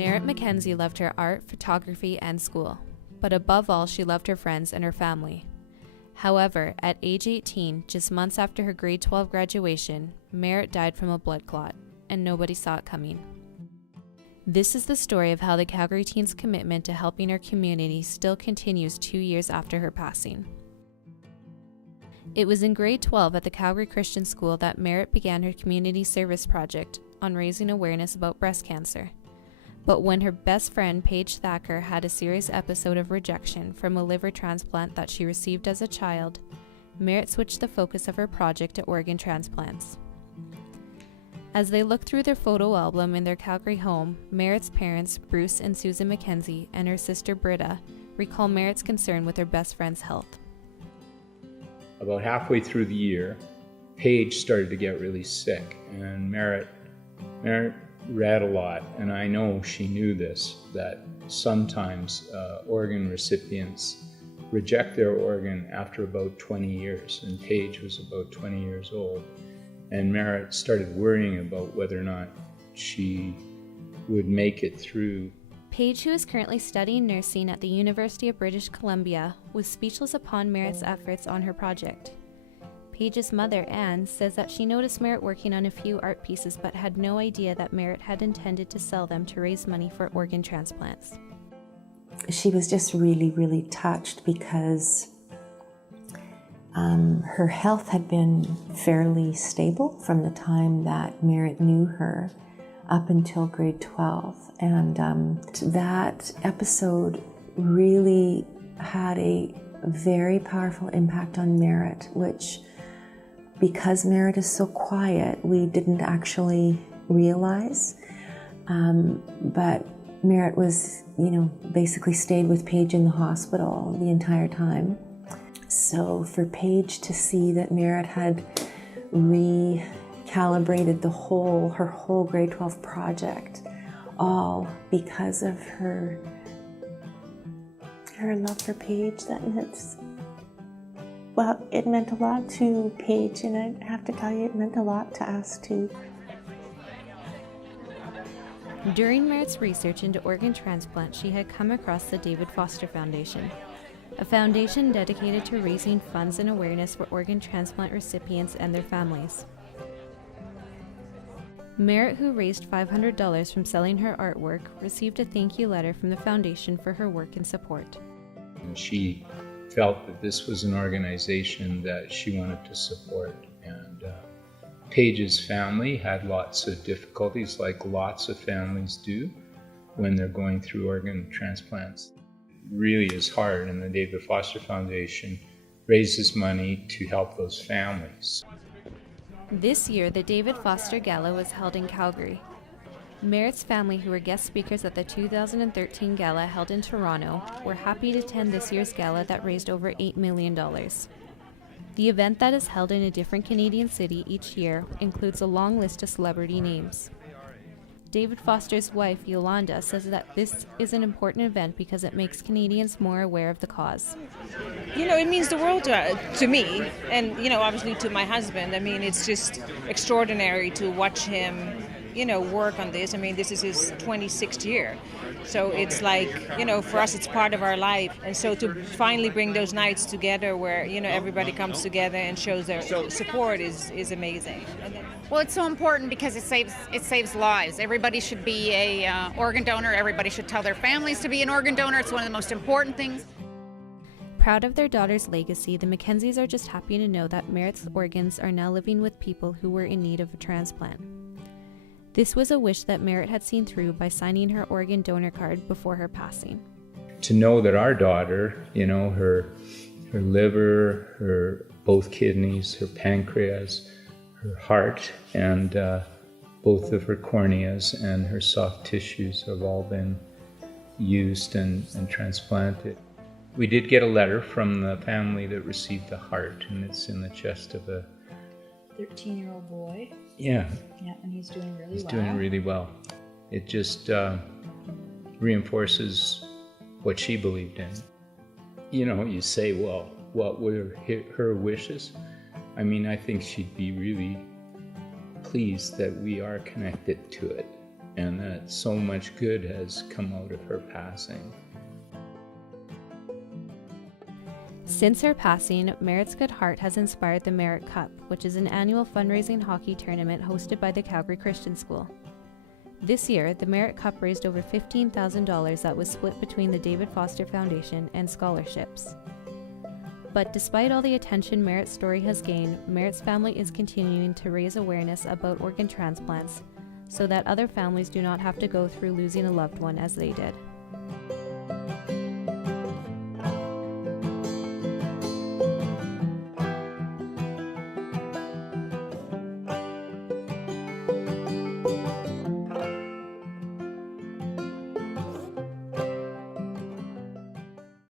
Merritt Mackenzie loved her art, photography, and school, but above all, she loved her friends and her family. However, at age 18, just months after her grade 12 graduation, Merritt died from a blood clot, and nobody saw it coming. This is the story of how the Calgary teen's commitment to helping her community still continues 2 years after her passing. It was in grade 12 at the Calgary Christian School that Merritt began her community service project on raising awareness about breast cancer. But when her best friend, Paige Thacker, had a serious episode of rejection from a liver transplant that she received as a child, Merritt switched the focus of her project to organ transplants. As they look through their photo album in their Calgary home, Merritt's parents, Bruce and Susan Mackenzie, and her sister Britta, recall Merritt's concern with her best friend's health. About halfway through the year, Paige started to get really sick, and Merritt read a lot, and I know she knew this, that sometimes organ recipients reject their organ after about 20 years, and Paige was about 20 years old. And Merritt started worrying about whether or not she would make it through. Paige, who is currently studying nursing at the University of British Columbia, was speechless upon Merritt's efforts on her project. Paige's mother, Anne, says that she noticed Merritt working on a few art pieces but had no idea that Merritt had intended to sell them to raise money for organ transplants. She was just really, really touched because her health had been fairly stable from the time that Merritt knew her up until grade 12. And that episode really had a very powerful impact on Merritt, which, because Merritt is so quiet, we didn't actually realize. But Merritt was, basically stayed with Paige in the hospital the entire time. So for Paige to see that Merritt had recalibrated her whole grade 12 project, all because of her love for Paige, it meant a lot to Paige, and I have to tell you, it meant a lot to us too. During Merritt's research into organ transplant, she had come across the David Foster Foundation, a foundation dedicated to raising funds and awareness for organ transplant recipients and their families. Merritt, who raised $500 from selling her artwork, received a thank you letter from the foundation for her work and support. And she felt that this was an organization that she wanted to support. And Paige's family had lots of difficulties, like lots of families do when they're going through organ transplants. It really is hard, and the David Foster Foundation raises money to help those families. This year, the David Foster Gala was held in Calgary. Merritt's family, who were guest speakers at the 2013 gala held in Toronto, were happy to attend this year's gala that raised over $8 million. The event, that is held in a different Canadian city each year, includes a long list of celebrity names. David Foster's wife, Yolanda, says that this is an important event because it makes Canadians more aware of the cause. It means the world to me, and, obviously to my husband. It's just extraordinary to watch him, work on this. This is his 26th year. So it's like, for us, it's part of our life. And so to finally bring those nights together where, everybody comes together and shows their support is amazing. Well, it's so important because it saves lives. Everybody should be a organ donor. Everybody should tell their families to be an organ donor. It's one of the most important things. Proud of their daughter's legacy, the Mackenzies are just happy to know that Merritt's organs are now living with people who were in need of a transplant. This was a wish that Merritt had seen through by signing her organ donor card before her passing. To know that our daughter, her liver, her both kidneys, her pancreas, her heart, and both of her corneas and her soft tissues have all been used and transplanted. We did get a letter from the family that received the heart, and it's in the chest of a 13-year-old boy. Yeah, and he's doing really well. He's doing really well. It just reinforces what she believed in. You say, well, what were her wishes? I think she'd be really pleased that we are connected to it. and that so much good has come out of her passing. Since her passing, Merritt's good heart has inspired the Merritt Cup, which is an annual fundraising hockey tournament hosted by the Calgary Christian School. This year, the Merritt Cup raised over $15,000 that was split between the David Foster Foundation and scholarships. But despite all the attention Merritt's story has gained, Merritt's family is continuing to raise awareness about organ transplants so that other families do not have to go through losing a loved one as they did.